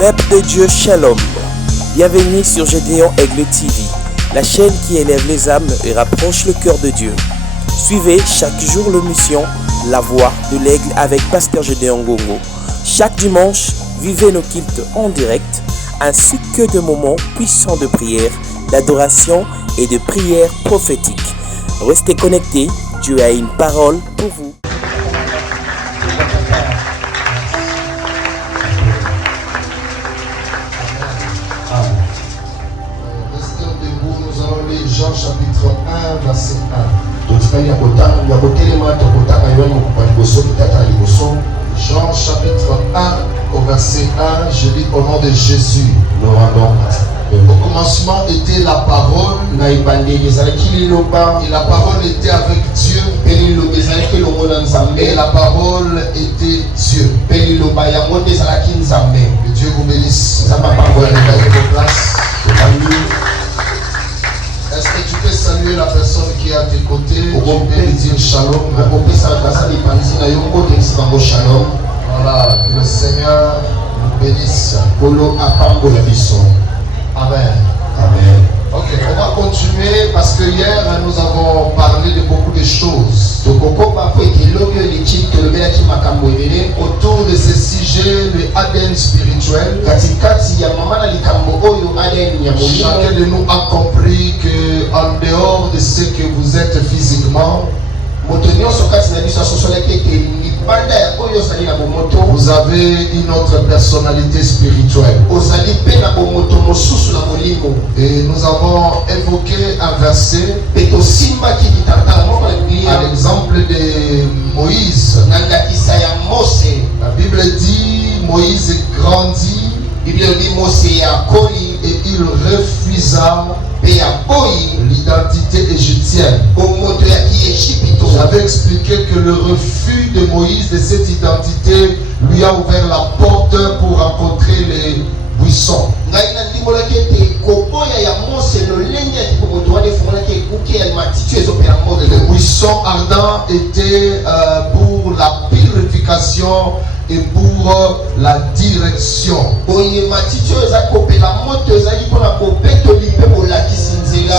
Peuple de Dieu, Shalom. Bienvenue sur Gédéon Aigle TV, la chaîne qui élève les âmes et rapproche le cœur de Dieu. Suivez chaque jour l'émission La Voix de l'Aigle avec Pasteur Gédéon Gongo. Chaque dimanche, vivez nos cultes en direct, ainsi que de moments puissants de prière, d'adoration et de prière prophétique. Restez connectés, Dieu a une parole pour vous. Restons debout, nous allons lire Jean chapitre 1, verset 1. Jean chapitre 1 au verset 1, je lis au nom de Jésus, nous rendons. Au commencement était la parole, et la parole était avec Dieu, et la parole était Dieu. Que Dieu vous bénisse. Est-ce que tu peux saluer la personne qui est à tes côtés? Tu peux lui dire shalom. Voilà, que le Seigneur nous bénisse. Amen. Amen. Ok, on va continuer parce que hier nous avons parlé de beaucoup de choses. Autour de ce sujet, le ADN spirituel. Chacun de nous a compris que en dehors de ce que vous êtes physiquement, vous avez une autre personnalité spirituelle. Et nous avons évoqué un verset à l'exemple de Moïse. La Bible dit Moïse grandit et il refusa l'identité égyptienne. J'avais expliqué que le refus de Moïse de cette identité lui a ouvert la porte pour rencontrer les buissons. Les buissons ardents étaient pour la purification et pour la direction.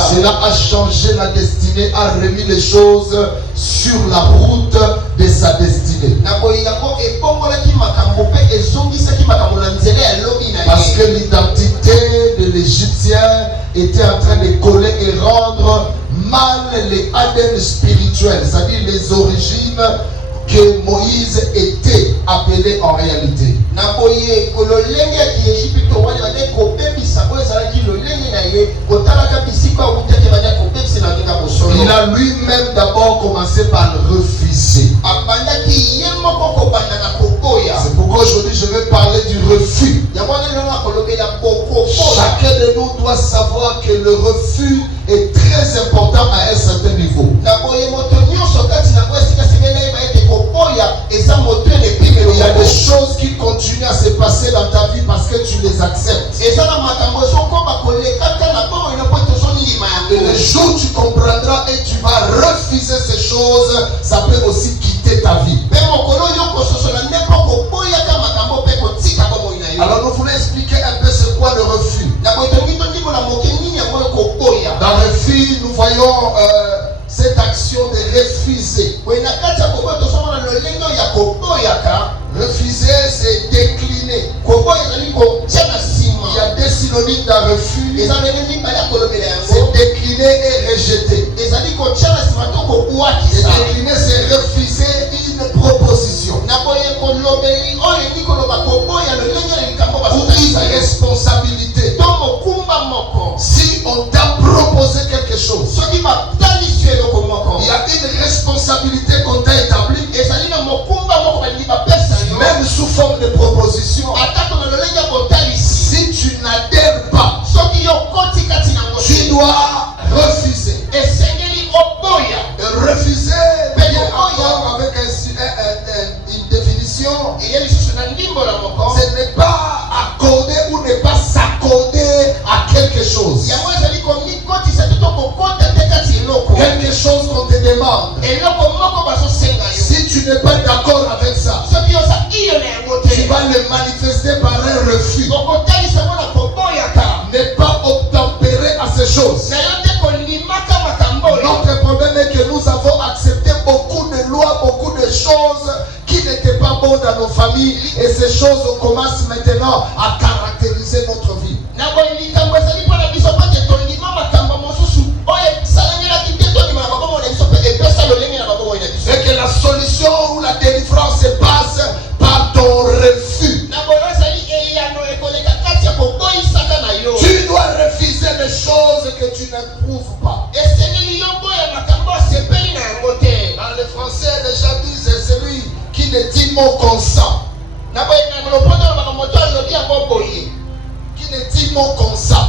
Cela a changé la destinée, a remis les choses sur la route de sa destinée. Parce que l'identité de l'Égyptien était en train de coller et rendre mal les ADN spirituels, c'est-à-dire les origines que Moïse était appelé en réalité. Il a lui-même d'abord commencé par refuser. C'est pourquoi aujourd'hui je vais parler du refus. Chacun de nous doit savoir que le refus est très important à un certain niveau. Il y a des choses qui continuent à se passer dans ta vie parce que tu les acceptes. Et le jour où tu comprendras et tu vas refuser ces choses, ça peut aussi quitter ta vie. Alors nous voulons expliquer un peu c'est quoi le refus. Dans le refus, nous voyons cette action de refuser. Refuser, c'est décliner. Il y a des synonymes d'un refus. C'est décliner et rejeter. Et décliner, c'est refuser une proposition. Ou une responsabilité. Si on t'a proposé quelque chose, il y a une responsabilité qu'on t'a établie, même sous forme de proposition. Si tu n'adhères pas, tu dois refuser. Refuser avec une définition, ce n'est pas accorder ou ne pas s'accorder à quelque chose. Quelque chose qu'on te demande. Si tu n'es pas d'accord avec ça, tu vas le manifester par un refus. n'est pas obtempéré à ces choses. Notre problème est que nous avons accepté beaucoup de lois, beaucoup de choses qui n'étaient pas bonnes dans nos familles, et ces choses commencent maintenant à caractériser notre vie. Et que la solution ou la délivrance se passe par ton refus. Tu dois refuser les choses que tu n'éprouves pas. Dans le français, les gens disent celui qui ne dit mot consent. Qui ne dit mot consent.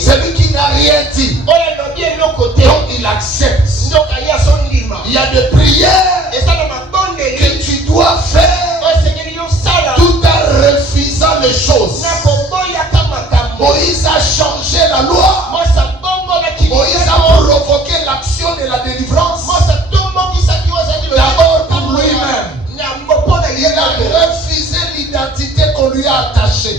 Celui qui n'a rien dit. Donc il accepte. Il y a des prières que tu dois faire tout en refusant les choses. Moïse a changé la loi. Moïse a provoqué l'action de la délivrance. D'abord pour lui-même. Il a refusé l'identité qu'on lui a attachée.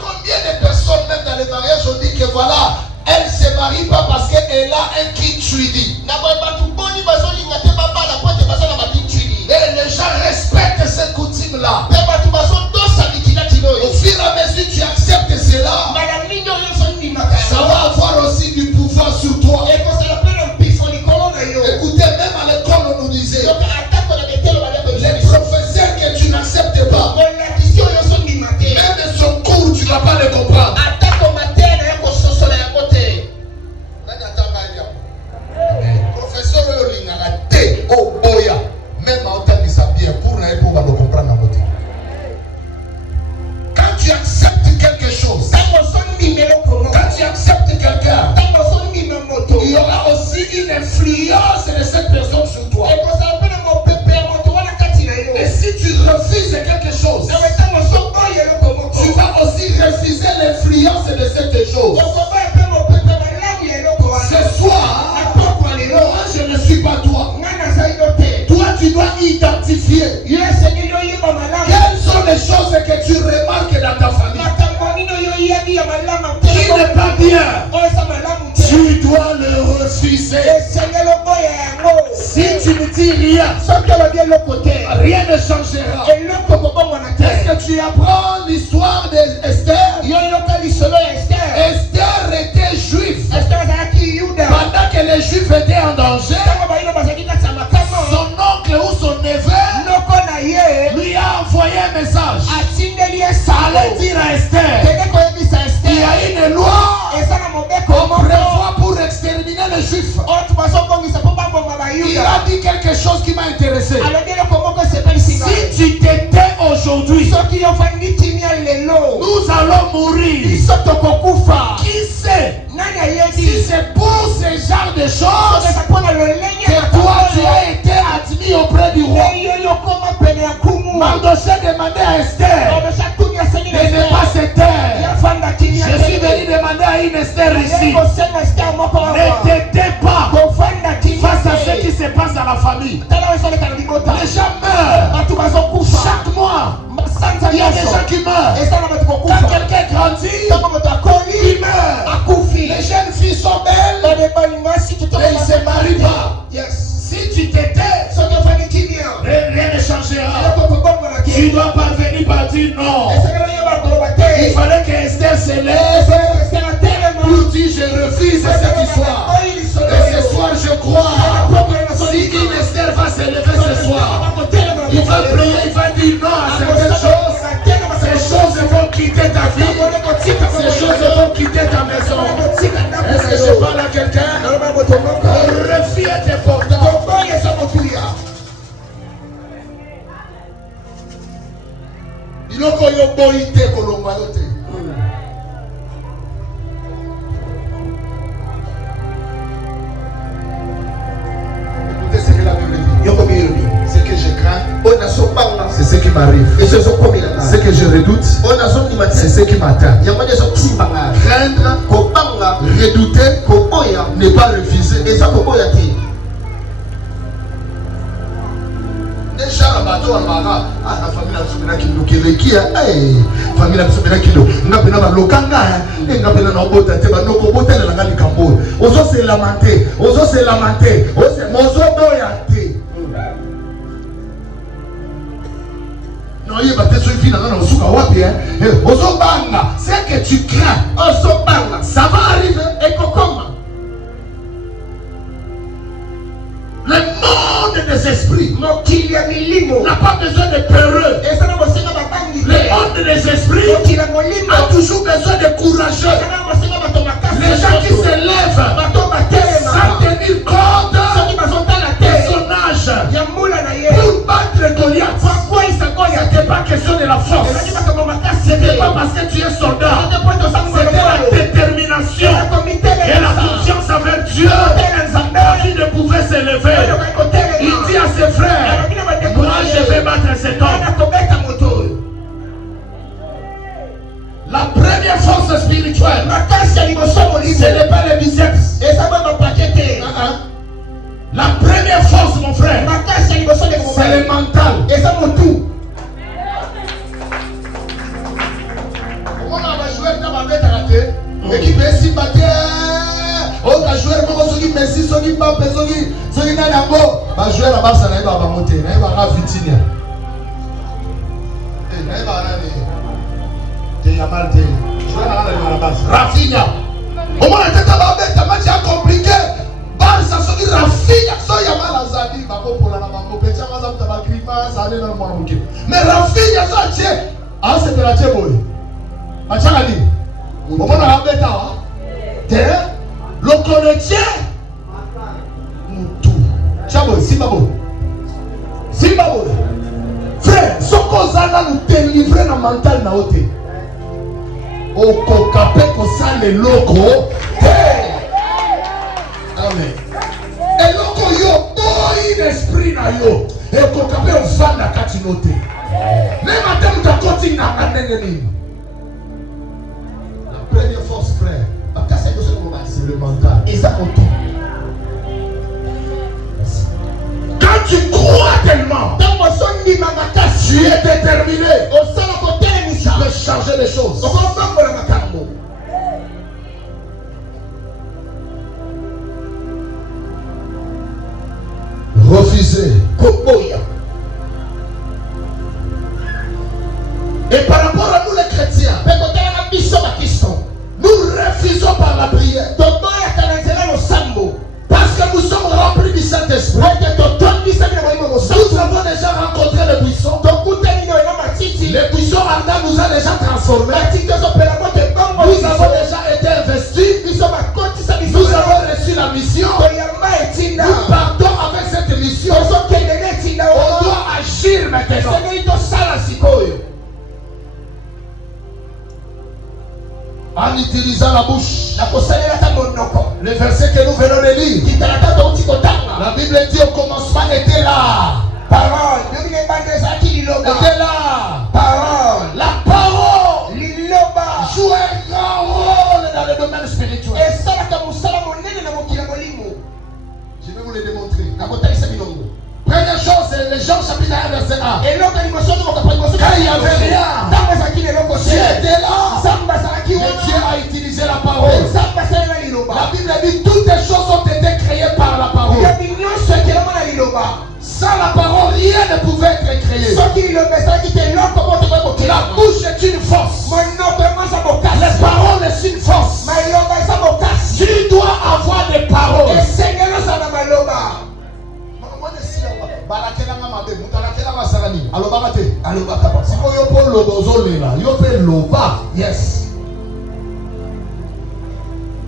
Combien de personnes, même dans les mariages, ont dit que voilà, elle ne se marie pas parce qu'elle a un kitschwidi. Et les gens respectent cette coutume-là. Au fur et à mesure que tu acceptes cela, ça va avoir aussi du pouvoir sur toi. Écoutez, même à l'école, on nous disait les professeurs que tu n'acceptes pas, même son cours, tu ne vas pas le comprendre. Professeur, même en temps de sa bière, pour ne pas comprendre la beauté. Quand tu acceptes quelque chose, quand tu acceptes quelqu'un, il y aura aussi une influence de cette personne sur toi. Et si tu refuses quelque chose, tu vas aussi refuser l'influence de cette chose. Ce soir, moi je ne suis pas toi. Toi tu dois identifier quelles sont les choses que tu remarques dans ta famille qui n'est pas bien. Tu dois le refuser. Si tu ne dis rien, rien ne changera. Est-ce que tu apprends l'histoire d'Esther? Esther était juive. Pendant que les juifs étaient en danger, son oncle ou son neveu lui a envoyé un message. Allez dire à Esther, il y a une loi qu'on prévoit pour exterminer les juifs. Il a dit quelque chose qui m'a intéressé. Si tu t'étais aujourd'hui, nous allons mourir. Qui sait? Si c'est pour ce genre de choses que toi tu as été admis auprès du roi. Mardochée demandait à Esther de ne pas se taire. Je suis venu demander à une Esther ici, ne t'étais pas face à ce qui se passe dans la famille. Les gens meurent chaque mois. Il y a des gens qui meurent. Quand quelqu'un grandit, il meurt. Les jeunes filles sont belles, mais ils ne se marient pas. Si tu t'étais, rien ne changera. Tu dois pas venir par dire non. Il fallait que Esther se lève pour dire je refuse cette histoire. Et ce soir je crois, si une Esther va se lever ce soir, il va prier, il va dire non à certaines choses. Ces choses vont quitter ta vie. Ces choses vont quitter ta maison. Est-ce que je parle à quelqu'un? Le refus est important. Écoutez ce que la Bible dit. Ce que je crains, c'est ce qui m'arrive. Ce que je redoute, c'est ce qui m'atteint. Craindre, redouter, ne pas refuser. Déjà la bateau à Mara, la famille a souvenu qu'il nous qui est, famille a souvenu qu'il nous, n'a pas la locanga, et n'a pas la nobota, t'es pas nos cobotes, la gali cambo. Ozo c'est lamenté, ozo c'est lamenté, ozo c'est mozo doyate. Non, il va te suivre dans le souka wapi, ozo banga, c'est que tu crains, ozo banga, ça va arriver, et comment? Le monde des esprits n'a pas besoin de peureux. Le monde des esprits a toujours besoin de courageux. Les gens qui se lèvent sans tenir compte de son âge pour battre Goliath. Ce n'était pas question de la force. Ce n'était pas parce que tu es soldat. C'était la détermination et la confiance envers Dieu qui ne pouvait se lever. Il dit à ses frères, moi je vais battre cet homme. La première force spirituelle, ce n'est pas les biceps. La première force, mon frère, c'est le mental. Équipe ici, on va jouer avec Messi, Sogi Mbappé, Sogi Nanango. Va jouer la base, ça va monter, ça va rafitir. Ça va aller. Tu es mal, tu jouer la base. Rafinha. Au moins, tu as match compliqué. Barça, Sogi Rafinha, Soya mal azadi, bako pour la bako. Petit amazon, tu vas grimer, ça allait dans le monde. Mais Rafinha, ça tient. Ah, c'est de la tchéboy. Achagadi. Au moins, on a bêta. Le connaîtien Moutou. Chabo, Simbabo. Simbabo. Frère, ce qu'on a nous délivrer dans le mental na ote. Au cocape qu'on sent les locaux. Amen. Et locaux yo, boy l'esprit na yo. Et au cocape on va na katinote. Même à terme ta continue na kanengeni. La première force, frère. C'est le mental. Et ça compte. Quand tu crois tellement, tu es déterminé. Tu peux changer les choses. Refuser. Et par rapport à nous les chrétiens, nous refusons par la prière. Parce que nous sommes remplis du Saint-Esprit. Nous avons déjà rencontré le buisson. Le buisson ardent nous a déjà transformés. Nous avons déjà été investis. Nous avons reçu la mission. Nous partons avec cette mission. On doit agir maintenant. En utilisant la bouche. Le verset que nous venons de lire. La Bible dit au commencement était là. Parole. Était là. Parole. La parole joue un grand rôle dans le domaine spirituel. Je vais vous le démontrer. Première chose, c'est les gens chapitre 1 verset 1. Quand il n'y avait rien, Dieu était là. Mais Dieu a utilisé la parole. La Bible dit toutes les choses ont été créées par la parole. Sans la parole, rien ne pouvait être créé. La bouche est une force. Les paroles est une force. Tu dois avoir des paroles. Yes.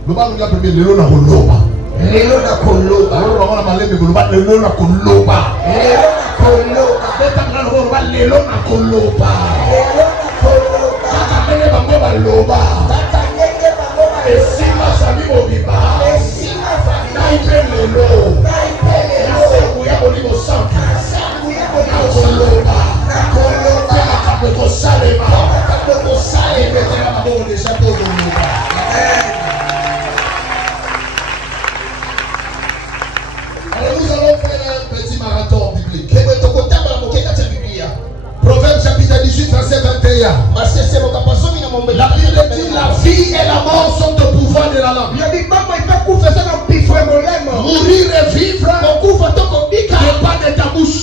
Loba nous a premier lelo na koloba. Lelo na koloba. Loba na malembe koloba lelo na koloba. Lelo na koloba. Beta na loba lelo na koloba. Lelo na koloba. Kaka mele bango baloba. Kaka mele bango baloba. Esima sabi bobiba. Esima sabi. Naipe lelo. Naipe lelo. Naseku ya bolibo sanka. Naseku ya bolibo koloba. Na koloba. Kaka peko salema. Kaka peko salema. Beta na bango déjà todo koloba. Amen. Alors nous allons faire un petit marathon biblique. Alléluia. La Bible dit la vie et la mort sont au pouvoir de la langue. Mourir et vivre dépend de ta bouche.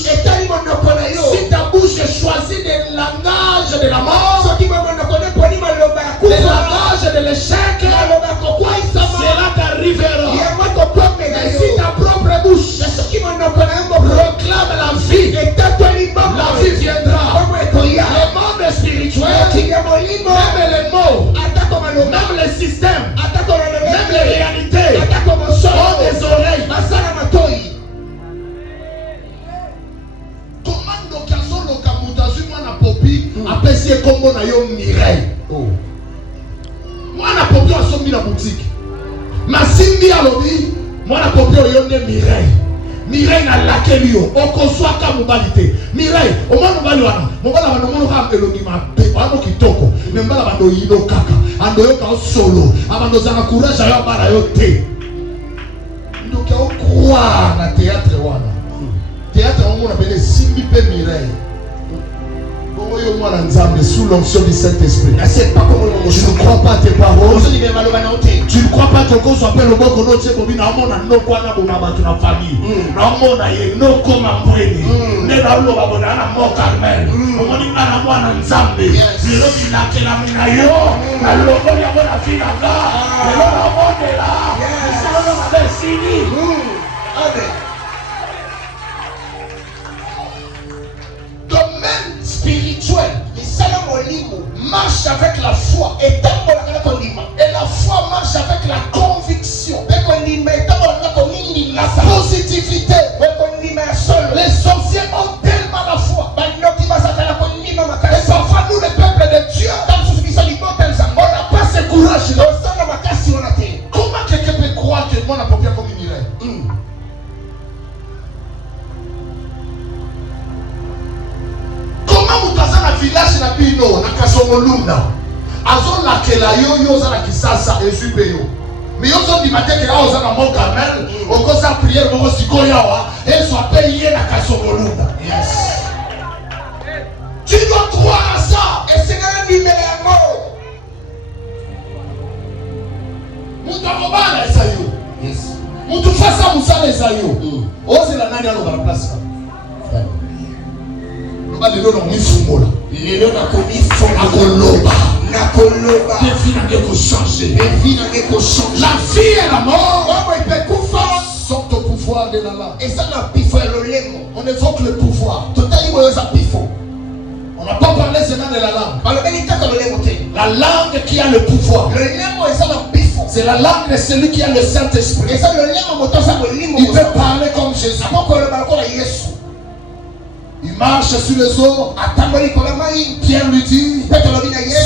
Si ta bouche choisit le langage de la mort, le langage de l'échec, cela t'arrivera. Mais si ta propre bouche proclame la vie, la vie viendra. Le monde spirituel, même les mots, même les systèmes, même les réalités ont des oreilles. Comment l'occasion l'okamutazu mwana popi apesi ekombo na yo Mireille. Mwana popi asombi na boutique. Masimbi alobi mwana popi oyo nde Mireille. Mireille na lakeli yo okoswaka mobali te. Mireille omwana mobali wana mobala bano mono ka elongi mabe wana kitoko ne mbala bando yino kaka ando yo ka solo abando zana courage ya bala yo te. Ndoka okwa na théâtre wana. Théâtre on appelle Simbi pe Mireille. Sous l'onction du Saint-Esprit. Je ne crois pas à tes paroles. Tu ne crois pas que qu'on soit appelé au bon qu'on ait commis dans mon nom quoi na bona ba na famille. Na mona ye no koma mbweni. Ne na lo ba bona na mo Carmel. Mo ni na mo na Nzambe. Ni lo ki na kela mina yo. Na lo ko ya bona fina ka. Ne lo na mo de la. C'est lo na be sini. Amen. Domaine spirituel, marche avec la foi et la foi marche avec la conviction, la positivité. Les sorciers ont tellement la foi et parfois nous les peuples de Dieu on n'a pas ce courage là. Comment quelqu'un peut croire que moi n'a pas bien comme une Mireille? Comment vous passez dans le village na bino na kasomolunda azo la kela yo za la kisasa esupe yo mais yo zo di matin que azo na Mont Carmel on cause la prière pour sikoya wa et soit payé na kasomolunda. Yes. Tu dois croire à ça et c'est un numéro. Mutamobana esayo. Yes. Mutu fasa musala esayo. Ose la nani alo la place. Lelo na mifumola lelo na komifonga koloba na koloba devi na ngeko changer la vie et la mort sont au pouvoir de la langue et ça na pifo lolemo on évoque le pouvoir totali boyoza pifo on n'a pas parlé seulement de la langue la langue qui a le pouvoir lolemo et ça na pifo c'est la langue de celui qui a le Saint-Esprit et ça lolemo motosa lolimo il peut parler comme Jésus il marche sur les eaux. Pierre lui dit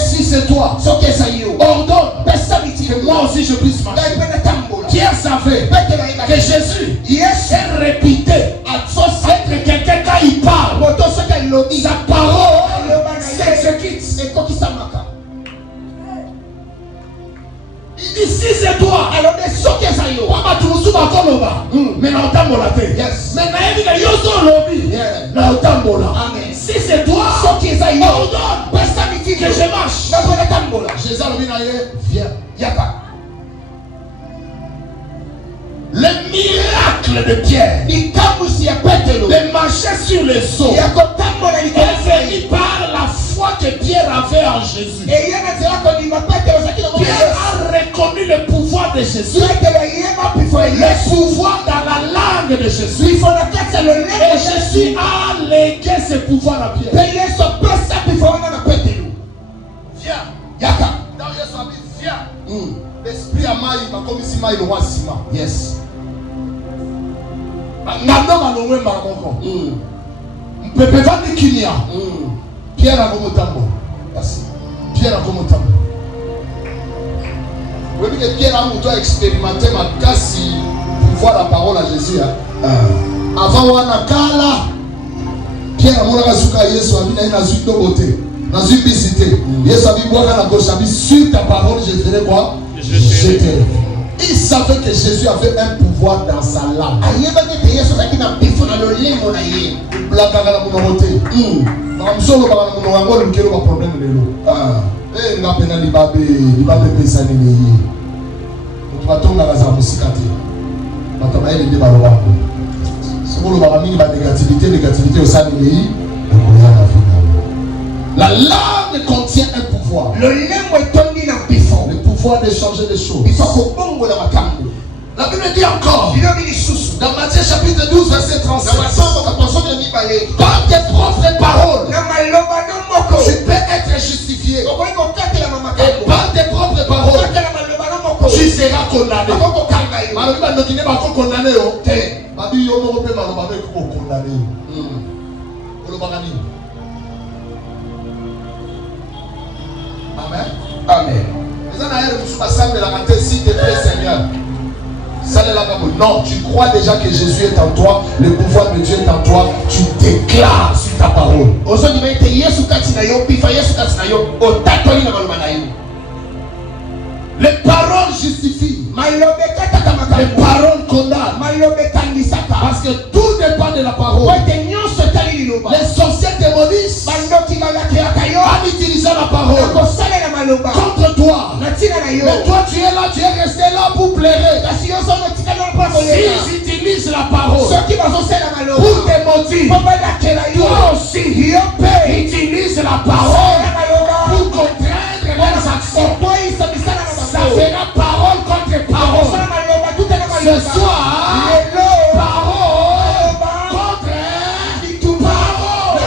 si c'est toi, ordonne que moi aussi je puisse marcher. Pierre savait que Jésus est réputé être quelqu'un quand il parle. Sa parole s'exécute. Il dit si c'est toi, alors mais si c'est toi, ordonne que je marche. Jésus viens. Le miracle de Pierre de marcher sur les eaux est venu par la foi que Pierre avait en Jésus. Pierre a reconnu le pouvoir de Jésus, le pouvoir dans la langue de Jésus, et Jésus a légué ce pouvoir à Pierre. Viens. L'esprit a maï, comme si maï le roi Sima. Yes. Pepe vandi kinia. Pierre a comme tambo. Pierre a comme tambo. Vous voyez que Pierre a muto expérimenté ma casse pour voir la parole à Jésus. Avant wana kala Pierre a moulaka suka Yesu amina ina zuto beauté. Dans une visite, Yesu a dit boire la gauche, a dit sur ta parole je ferai quoi? Je t'ai. Il savait que Jésus avait un pouvoir dans sa langue. La langue contient un pouvoir. Le pouvoir de changer les choses. La Bible dit encore, dans Matthieu chapitre 12, verset 37, par tes propres paroles, tu peux être justifié. Et par tes propres paroles, tu seras condamné. Amen. Amen. S'il te plaît, Seigneur. Non, tu crois déjà que Jésus est en toi, le pouvoir de Dieu est en toi, tu déclares sur ta parole. Les paroles justifient, les paroles condamnent, parce que tout dépend de la parole. Les sorciers démonisent en utilisant la parole contre toi. Mais toi tu es là, tu es resté là pour pleurer. S'ils utilisent la parole pour te maudire, toi aussi utilise la parole pour contraindre leurs actions. Ça fera parole contre parole. Ce soir, parole contre parole.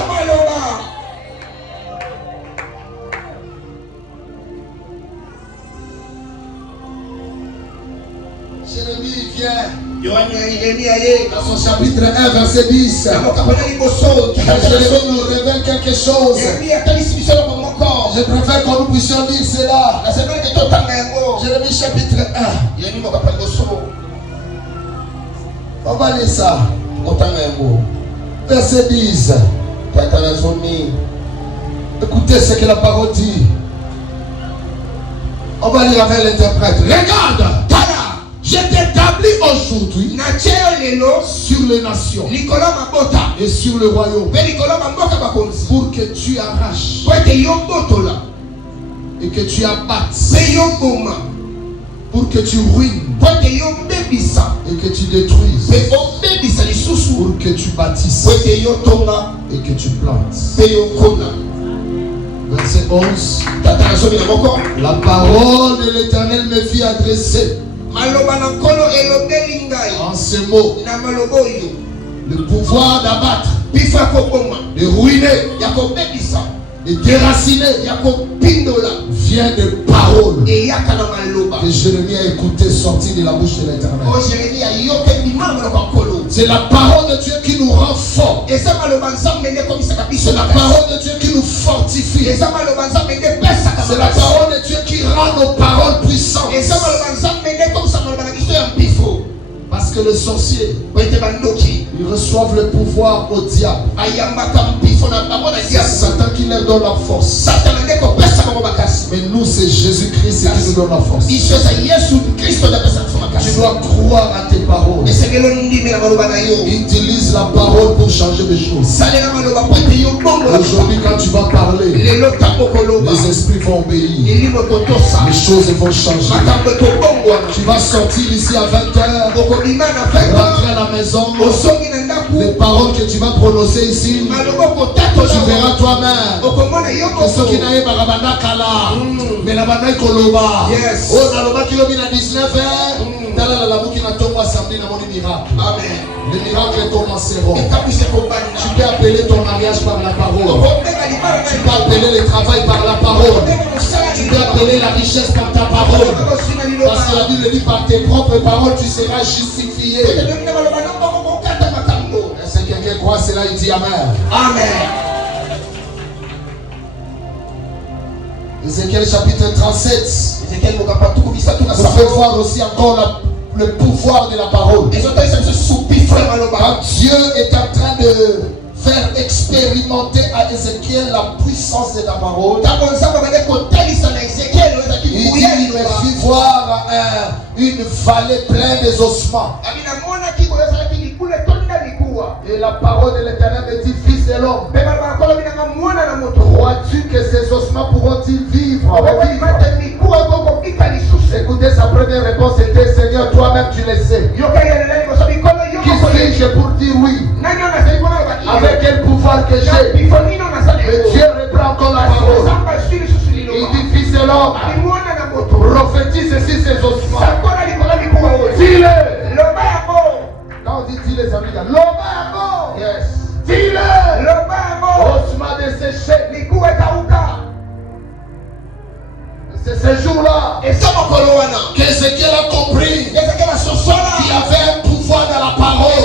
Jérémie vient dans son chapitre 1, verset 10. Jérémie nous révèle quelque chose. Je préfère que nous puissions lire cela. Jérémie chapitre 1. On va lire ça. Verset 10. Écoutez ce que la parole dit. On va lire avec l'interprète. Regarde, je t'établis aujourd'hui sur les nations et sur le royaume pour que tu arraches et que tu abattes, pour que tu ruines et que tu détruises, pour que tu bâtisses et que tu plantes. Verset 11. La parole de l'Éternel me fit adresser en ces mots: le pouvoir d'abattre, de ruiner, de déraciner vient de paroles que Jérémie a écouté sortir de la bouche de l'Éternel. C'est la parole de Dieu qui nous rend forts. C'est la parole de Dieu qui nous fortifie. C'est la parole de Dieu qui rend nos paroles puissantes. Parce que les sorciers, ils reçoivent le pouvoir au diable. C'est Satan qui leur donne la force. Mais nous, c'est Jésus-Christ qui nous donne la force. Tu dois croire à tes paroles. Utilise la parole pour changer les choses. Aujourd'hui, quand tu vas parler, les esprits vont obéir. Les choses vont changer. Tu vas sortir ici à 20h. Rentrer à la maison. Les paroles que tu vas prononcer ici, tu verras toi-même que ceux qui n'aiment pas Rabana Kala, mais la Bana Koloba, oh, Naloba Kilobi à 19h, dans la Labouki n'a tomba samedi dans mon miracle. Amen. Les miracles commenceront. Tu peux appeler ton mariage par la parole. Tu peux appeler le travail par la parole. Tu peux appeler la richesse par ta parole. Parce que la Bible dit par tes propres paroles tu seras justifié. Est-ce que quelqu'un croit cela? Il dit Amen. Amen. Ézéchiel chapitre 37. On peut voir aussi encore le pouvoir de la parole. Quand Dieu est en train de faire expérimenter à Ézéchiel la puissance de la parole, il me fit voir une vallée pleine des ossements. Et la parole de l'Éternel me dit, fils de l'homme, crois-tu que ces ossements pourront-ils vivre? Écoutez, sa première réponse était, Seigneur, toi-même tu le sais. Qui suis-je pour dire oui? Avec quel pouvoir que j'ai? Mais Dieu reprend encore la parole. Il dit, fils de l'homme, prophétise ici ces ossements. Dis-le. Quand on dit dis-le, ça veut dire l'homme. Yes. Dis-le. Ossements desséchés. C'est ce jour-là qu'Ézéchiel a compris qu'il y avait un pouvoir dans la parole.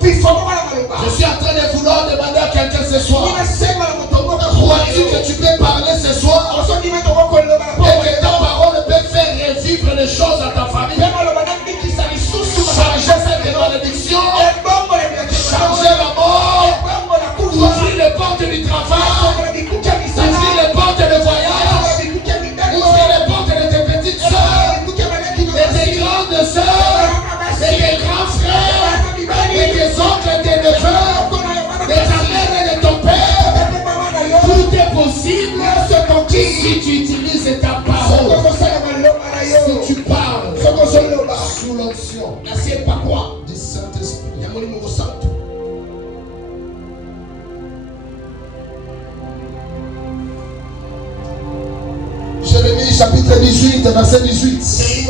Je suis en train de vouloir demander à quelqu'un ce soir, crois-tu que tu peux parler ce soir et que ta parole peut faire revivre les choses à ta famille, changer cette malédiction, changer la mort, ouvrir les portes du travail, ouvrir les portes de voyage, ouvrir les portes de tes petites soeurs, de tes grandes soeurs, de tes grands frères, de tes oncles et tes neveux, de ta mère et de ton père. Tout est possible si tu utilises ta parole. Si tu parles sous l'onction du Saint-Esprit. Jérémie chapitre 18, verset 18.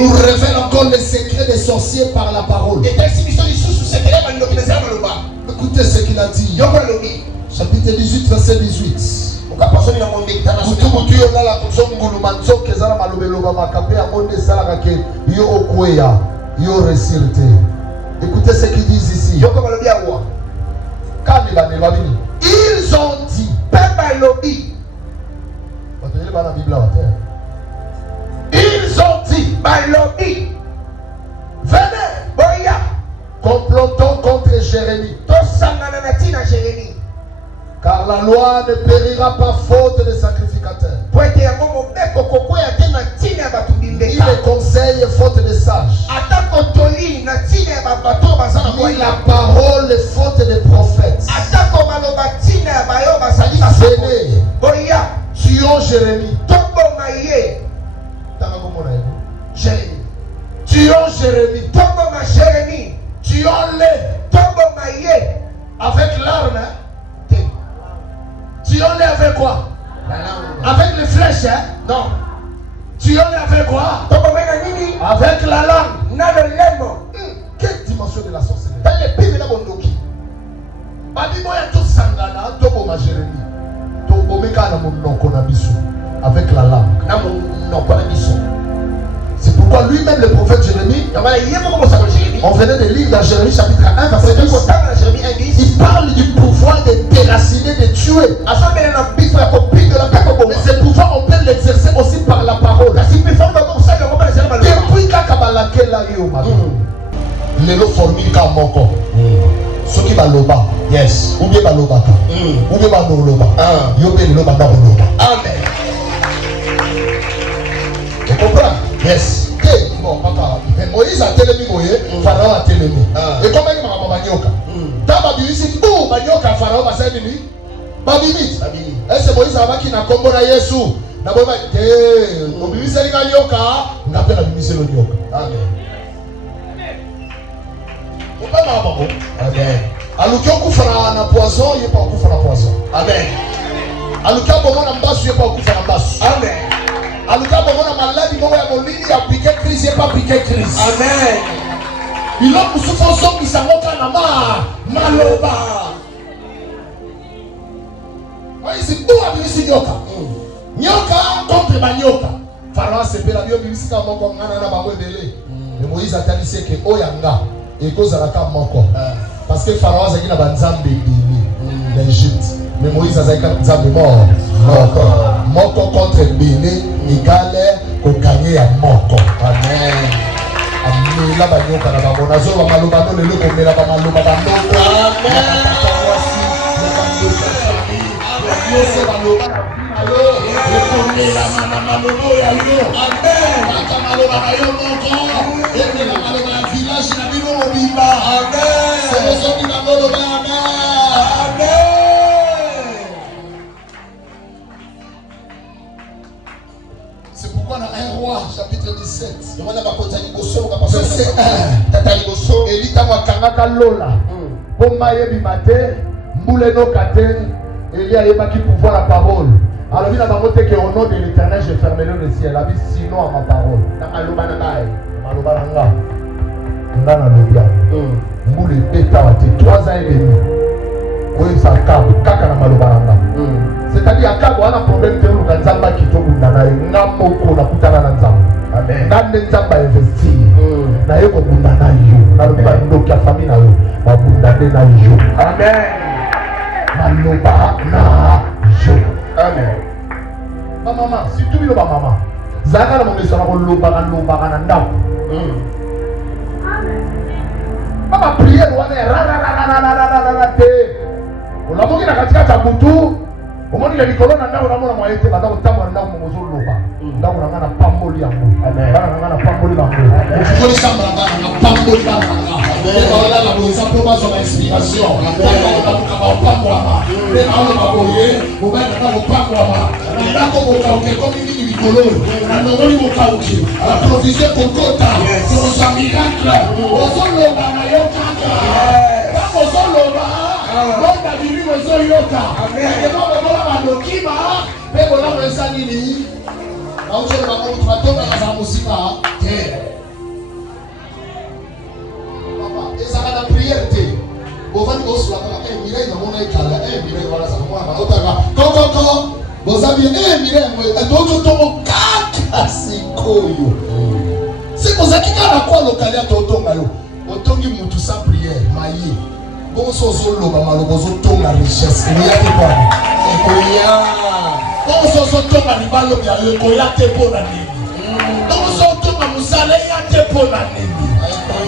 Nous révèle encore les secrets des sorciers par la parole. Écoutez ce qu'il a dit. Chapitre 18, verset 18. Écoutez ce qu'ils disent ici. Ils ont dit, ils ont dit, venez, complotons contre Jérémie. Car la loi ne périra pas faute de sacrificateurs, ni les conseils faute de sages, ni la parole faute de prophètes. Venez, tuons Jérémie. Tuons Jérémie. Tuons-le avec l'arme. Tuons-le avec quoi? Avec les flèches, hein? Non. Tuons-le avec quoi? Avec la langue. Quelle dimension de la sorcellerie? Avec la langue. C'est pourquoi lui-même, le prophète Jérémie, on venait de lire dans Jérémie chapitre 1, verset 10. Il parle du pouvoir de déraciner, de tuer. Mais ce pouvoir, on peut l'exercer aussi par la parole. Depuis Kakabalakela Yoma, Lelo formule Kamoko. Ce qui va loba, yes, ou bien loba, ou bien loba, yobe loba, amen. Tu comprends? Yes. Bon, papa, Moïse a télémi, Pharaon a télémi. Et comment il m'a manioka? T'as ici, où manioka, Pharaon va s'aider lui? Babimit. Et c'est Moïse qui n'a combo na Yesu. Na boba, Obimi c'est l'yoka, on appelle la Bimi c'est l'yoka. Amen. Amen. Aluki okufana na poisson, il pas okufa na poisson. Amen. Aluki abomo na mbasu, il pas okufa na mbasu. Amen. Aluki abomo na maladi mo ya molini ya piquer crise, il pas piquer crise. Amen. Il a pour souffrance qui s'amoka na maloba. Moi ici tout a bimi nyoka. Nyoka contre banyoka. Pharaon sepela bio bimi sika moko ngana na bango ebele. Mais Moïse a dit que oyanga et cause à la cam moko. Parce que Pharaon a dit na banzambe l'Égypte. Mais Moïse a dit que nzambe mort. Moko contre Béné égale au gagner à moko. Amen. Amen. La banyoka na bango nazo ba maloba no lelo ko mela ba maloba ba ndoko. Amen. Amen. C'est pourquoi dans 1 Roi, chapitre 17, verset 1, Elita Wakangaka Lola, Bomaye Bimate, Mouleno Kate, Elia Yemaki pouvoir la parole. Alors il a montré qu'au nom de l'Éternel, je fermerai le ciel. La vie sinon à ma parole. Moule Beta Wate, 3 ans et demi. Oui, ça Akab, Kaka na Malobaranga. C'est-à-dire Akab, on a un problème de Nzamba qui tombe dans la Namoko, la Putana Nzamba. Amen. Nande Nzamba investir. Na yoko bundana yo. Na lubando kia famille na yo. Ma bundane na yo. Amen. Maloba na yo. Amen. Ma maman, si tu veux ma maman. Zaka na mon message na loba na ndako. Mama prière wana ra te. On a monté la katika cha butu. Omoni le likolo na ndako na mona moyete banda kotambo na ndako mozo loba. Ndako na ngana pamboli yango. Amen. Bana ngana pamboli bango. Okikoli samba na pamboli bango. Amen. Bana la boza po ba so inspiration. Amen. Bana ka ba pambwa ma. Bana ona ba boye, mo ba na ko pambwa ma. Ndako ko ka ke komi ni likolo. Na ngoni mo ka uki. La provision kokota. So sa miracle. Ozo loba na yo kaka. Bako zo loba. Loba bibi mo zo yoka. Amen. Dokima pego la mesa nini na uche ba ko tumatonga za musika papa eza kana prière te bovani ko sula kana mire na mona ikala mire wala sa mwana otaka koko bozabi mire mwe dojo tomo kaka sikoyo siko zakika na kwa lokalia totonga yo otongi mutu sans prière maye bonso zoloba malobo zotonga richesse ni yake kwa ekoya bonso zotonga libalo bya ekoya te pona nini bonso zotonga musala ya te pona nini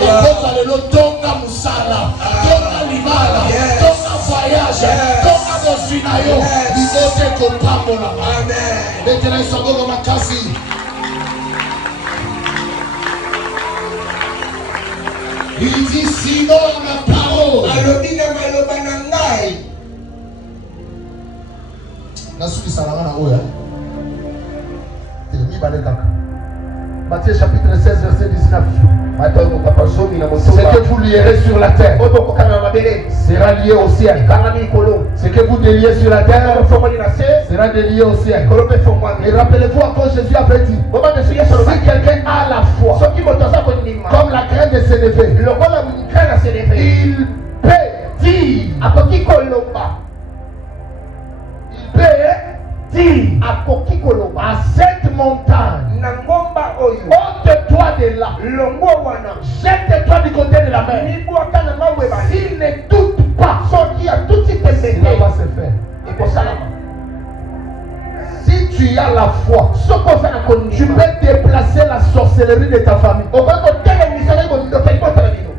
ekoza lelo tonga musala tonga libala tonga voyage tonga bosina yo bizote kopambola amen betela isogolo makasi. Il dit sinon ma parole. Matthieu chapitre 16 verset 19. Ce que vous lierez sur la terre sera lié au ciel. Ce que vous déliez sur la terre sera délié au ciel. Et rappelez-vous encore Jésus avait dit, si quelqu'un a la foi comme la graine de sénévé, il peut dire, à cette montagne, ôte-toi de là, jette-toi du côté de la mer. S'il ne doute pas, cela va se faire. Si tu as la foi, tu peux déplacer la sorcellerie de ta famille.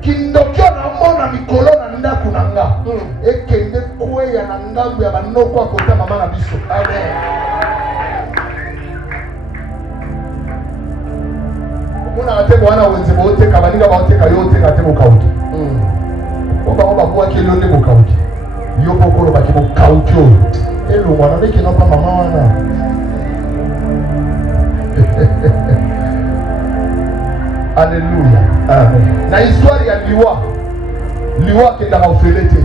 Kindokyo na mona mikolo na ndaku na nga ekende kweya na ngambu ya banoko akota mama na biso. Amen. Muna atebo wana wenze bote kabaninga bote kayote katebo kauti. Oba kwa kilo ne bokauti. Yo bokolo bakebo kauti o. Elo mwana neki na pa mama wana. Alléluia. Amen. Na histoire ya liwa kenda ka ofelete.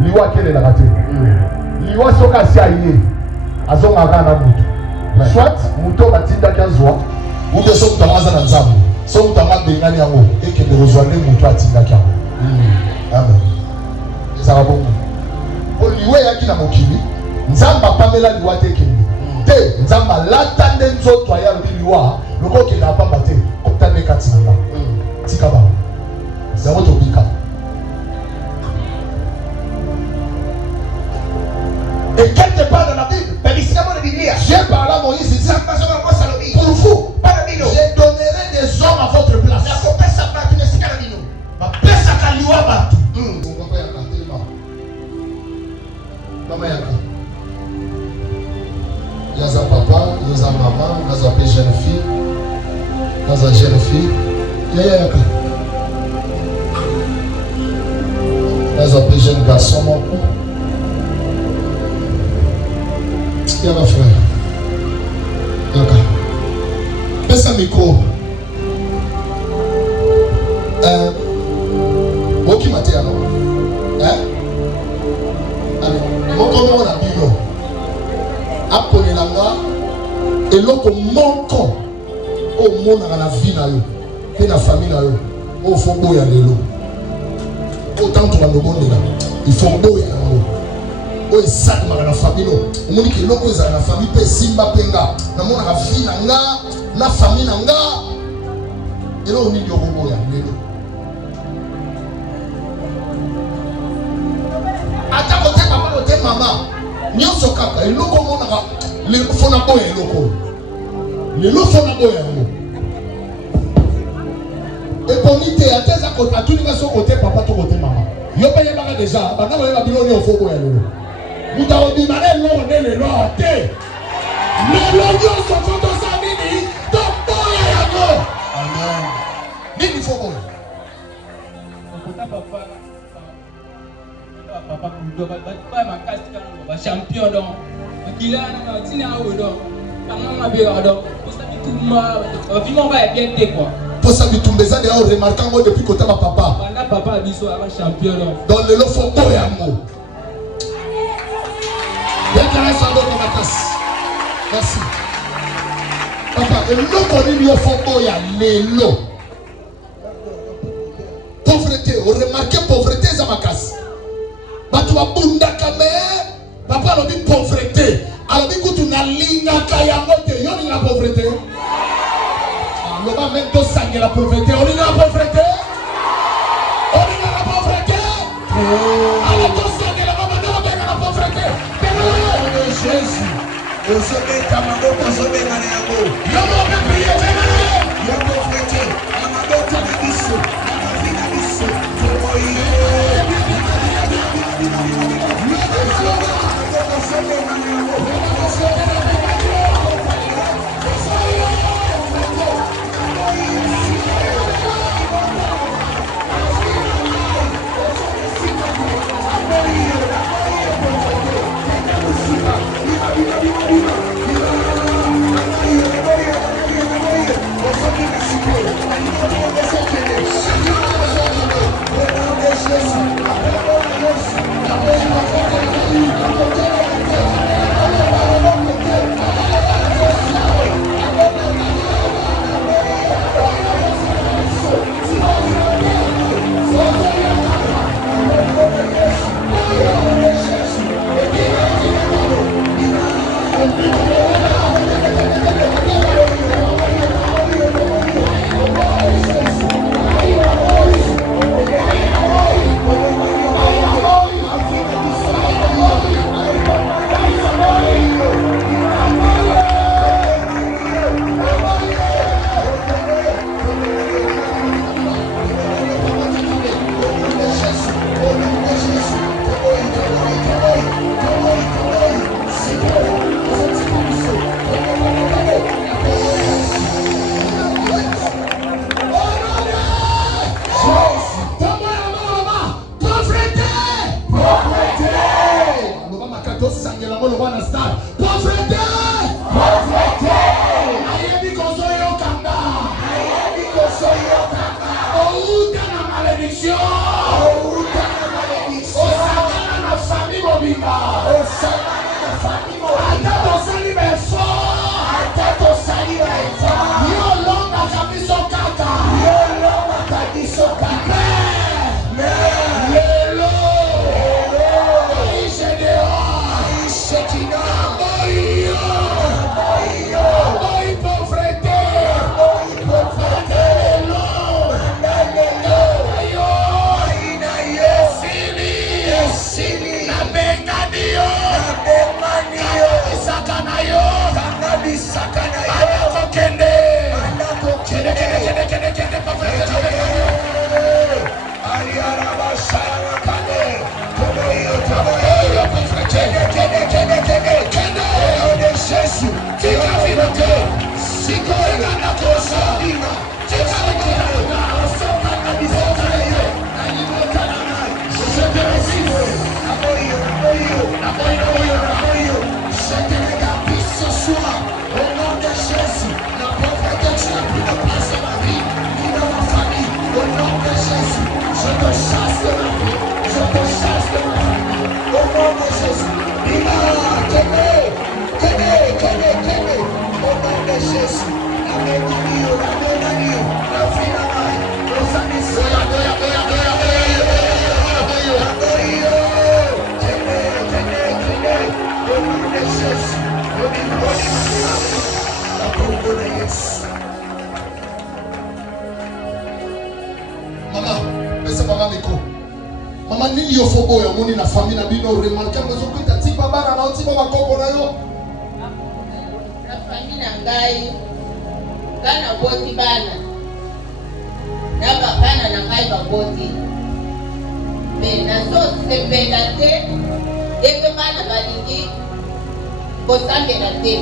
Liwa kende na kate. Liwa soka si aye. Azonga kana mutu. Soit muto batinda kiazwa. Ube so mutamaza na nzamu. So mutama bengani yango ekende rozwande mutu atinda kiango. Amen. Ezala bongo. Oliwe yaki na mokili. Nzamba pamela liwa te kende. Te nzamba latande nzoto ya liwa. Loko kenda pamba te. Tane katinanga tika ba zawo to bika et quelque part dans la Bible j'ai parlé à Moïse dit pour vous je donnerai des hommes à votre place ma place à Kaliwa batu Yaza papa, yaza maman, yaza jeune fille. Yaza jeune fille. Yaya. Yaza jeune garçon, mon coup. Yaza frère. D'accord. Pesa micro. Boki matia no. Allez, moko mo na bino. Apone langa eloko moko o mona na vie na yo, pe na famille na yo. O fo boya lelo. Autant to banobonde là. Il faut boya yango. O esat ma na famille no. Omoni ke eloko za na famille pe simba penga. Na mona na vie na nga, na famille na nga. Elo ni yo boya lelo. Ata kote papa kote mama nyonso kaka eloko monaka le fona boya eloko le lo fona boya yango eponite ateza kota tuninga so kote papa to kote mama yo peye baka deja bana boya biloni ofo boya lelo muta obima le lo ne le lo te le lo nyonso foto sa nini to boya yango amen nini fo boya papa papa pas ma casse quand champion donc il a un tina ou donc maman bien donc pour ça tout ma vivement va bien quoi pour ça que tout besoin de remarquer moi depuis côté ma papa papa biso ava champion donc dans le lot faut boya mo déclaration de ma casse merci papa et le qu'on dit il faut boya lelo pauvreté remarquez pauvreté ça ma casse batu babunda kame papa alobi pauvreté alobi kutu na linga kayango te yo ni la pauvreté aloba même to sangue la pauvreté on est la pauvreté on est la pauvreté alors to sangue la pauvreté on est la pauvreté de Jésus osobe kamango osobe ngana yango yo mo be prier yo pauvreté amado to biso na vida biso for Sini na benga dio Maman, laissez maman micro. Maman, nini yo fobo ya moni na famille na bino remarquer maison que tati baba na oti mama kombo na yo. Na famille na ngai kana boti bana. Na bakana na ngai baboti. Mais nazo sependa te eke bana balingi kosambela te.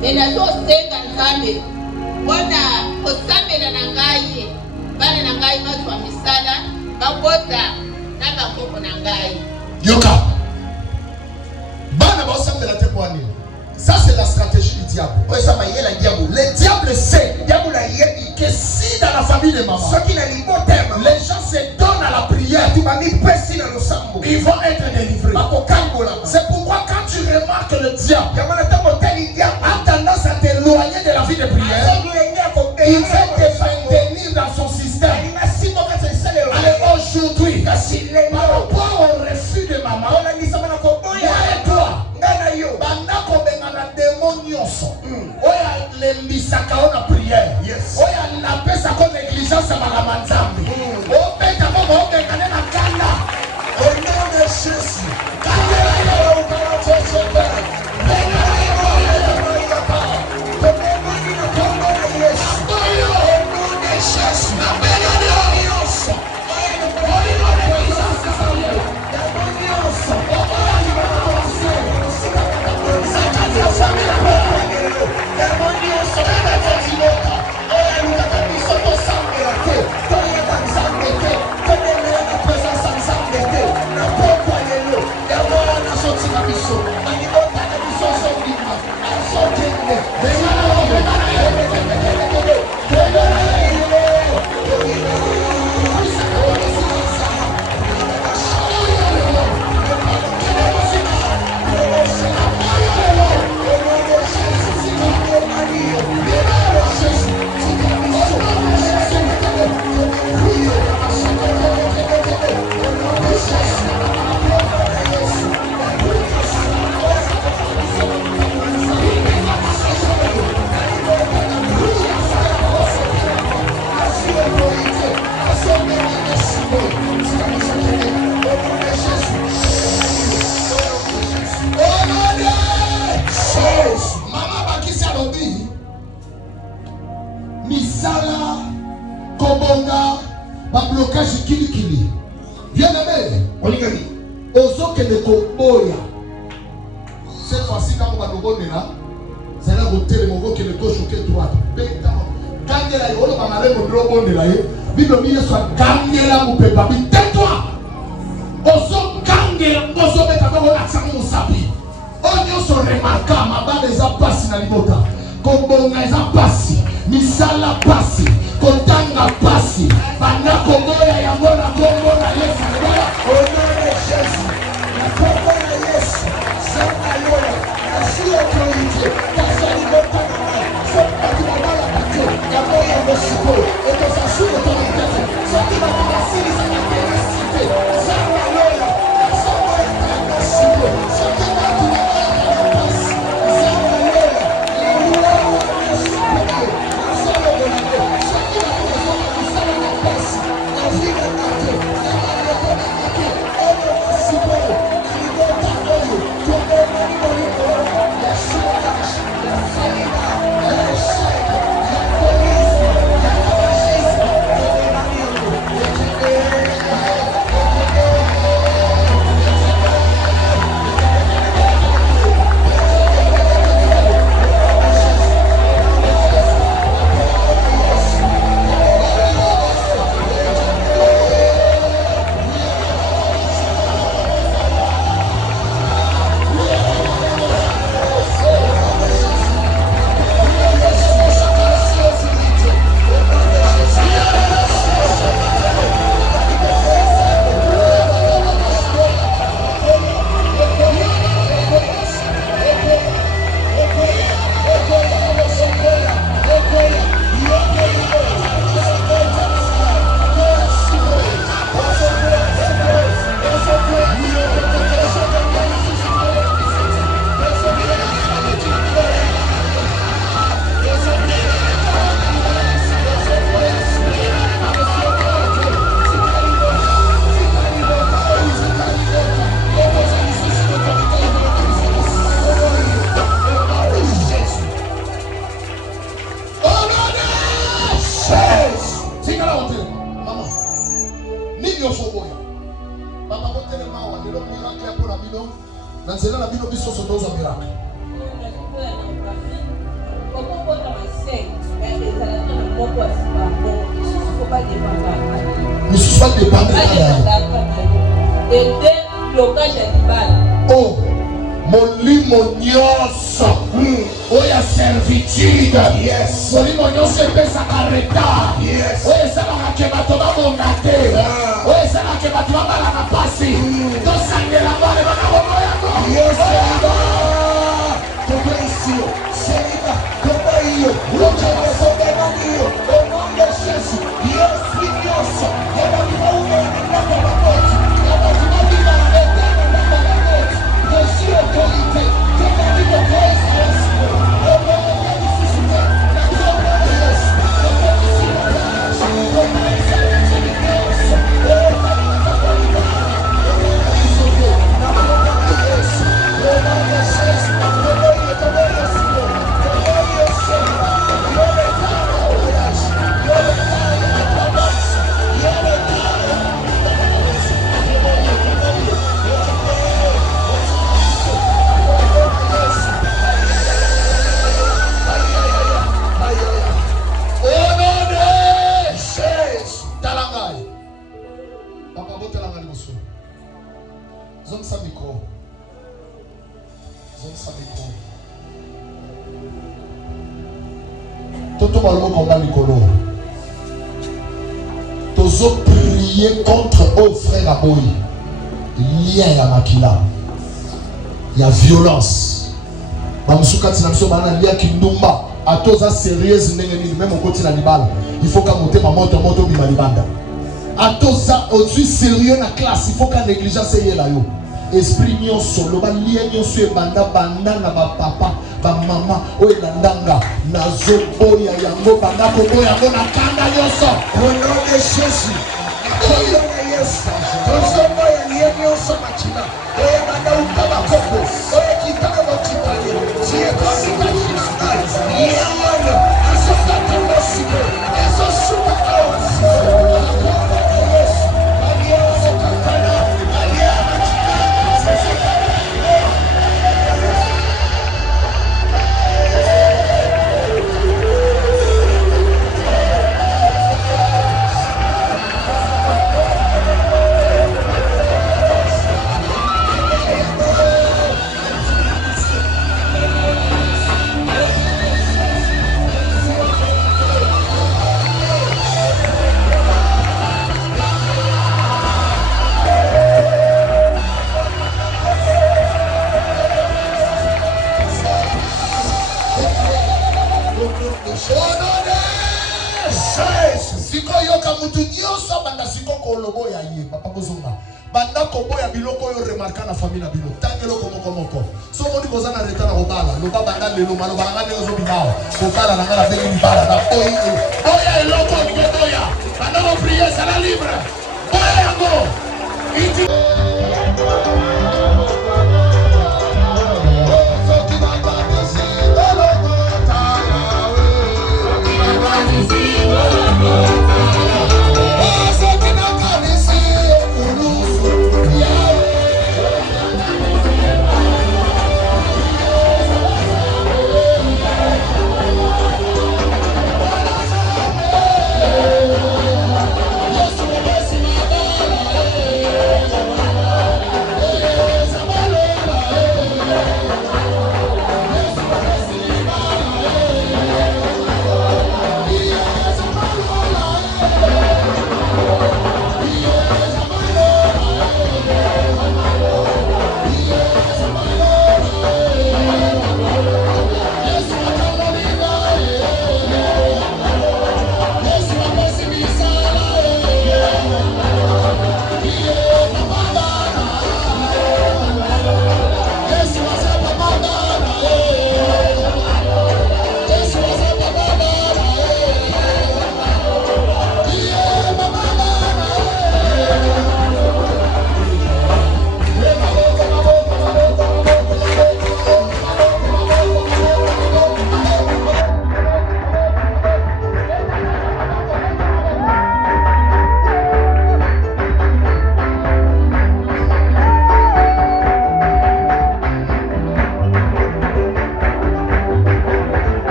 Mais nazo senga nzambe mpona kosambela na ngai bana na ngai bazwa misala babota na bakoko na ngai. Yoka. Bana basambela te kwa nini? Ça c'est la stratégie du diable. Le diable sait Que si dans la famille de maman, les gens se donnent à la prière, ils vont être délivrés. C'est pourquoi quand tu remarques le diable a tendance à t'éloigner de la vie de prière, il va te maintenir dans son système. Allez, aujourd'hui, par rapport au refus de maman, moi et toi, oya lembisaka ona prière oya napesa ko négligence ya makambo ya nzambe obeta moko obekane na kanda au nom de Jésus kandela yo ukanachochoka bengana yo oyapapa tobemani na kombo na Yesu oyo au nom de Jésus na bengana yo nyonso oyo na présence ya Dieu ya nyonso oyo ni bana wase sakati ya famille na misala kobonga bablocage kilikili bien aimé olikali ozokende koboya cette fois-ci quand on va nous donner là c'est là où tel mon que le gauche ou que droite beta gangela yo lo bangale mo drobo ndela ye bible mi yeso gangela mo pepa bi tais-toi ozo gangela ozo beta ko la tsango sapi onyo so remarka mabade za pasi na libota kobonga eza pasi misala pasi kotanga pasi banda koboya yango na kombo na Yesu au nom de Jésus na kombo na Yesu sema leo na sio autorité kasali bota na mai sema kwa la bato ya moyo mosiko et ça sous autorité ça qui va passer ça va te cité sema leo sema kwa mosiko ça qui va te passer sema leo les lois Mais ce soit dépendre oh, molimo nyonso oya servitude molimo nyonso epesaka retard oyo esalaka ke bato babonga te oyo esalaka ke bato babala na pasi tosangela bale banakomo yango tobeisio selina kobaiyo lokomosobenaniyo omonde jesu yesu nyonso ebalimaumeenendaka bakoti abatimabina etana namba bakoti dosi autorité tokani bokoisa yesu okomoka lisusuka na kombo ya yesu okomisi bakasi okomisa bitini nyonso okanisa kolibana okomaisoke na kombo ya yesu omonde jesu toboye toboye siko toboye sema yobetana oyashi yobetana apabasa yobetana Tozo prier contre eux frère Aboy. Il y a makila. Il y a violence. Bamusuka tinamso bana lia kindumba. Atoza sérieuse ndenge même au côté la libala. Il faut qu'à monter ma moto bimalibanda. Atoza au-dessus sérieux na classe, il faut qu'à négligence y là yo. Esprit nyonso loba lia nyonso e banda na ba papa ba mama o elandanga nazo boya yango banda ko boya yango na kanda nyonso au nom de Jésus koyo na Yesu tozo boya lia nyonso machina o banda ukaba kopo o kitaka motipale tie kosi ka Jésus yamana asoka tondosiko eso suka out na famille na bino tangelo komoko so moni kozana reta na robala loba banda lelo malo banga nezo binawa kokala na ngala bengi libala na oya eloko boya banda ko prier ça la libre oya yango iti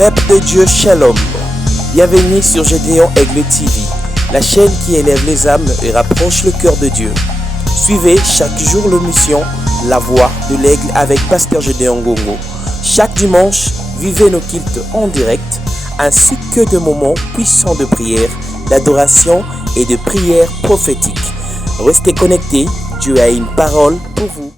Peuple de Dieu, Shalom. Bienvenue sur Gédéon Aigle TV, la chaîne qui élève les âmes et rapproche le cœur de Dieu. Suivez chaque jour l'émission La Voix de l'Aigle avec Pasteur Gédéon Ngongo. Chaque dimanche, vivez nos cultes en direct, ainsi que de moments puissants de prière, d'adoration et de prière prophétique. Restez connectés, Dieu a une parole pour vous.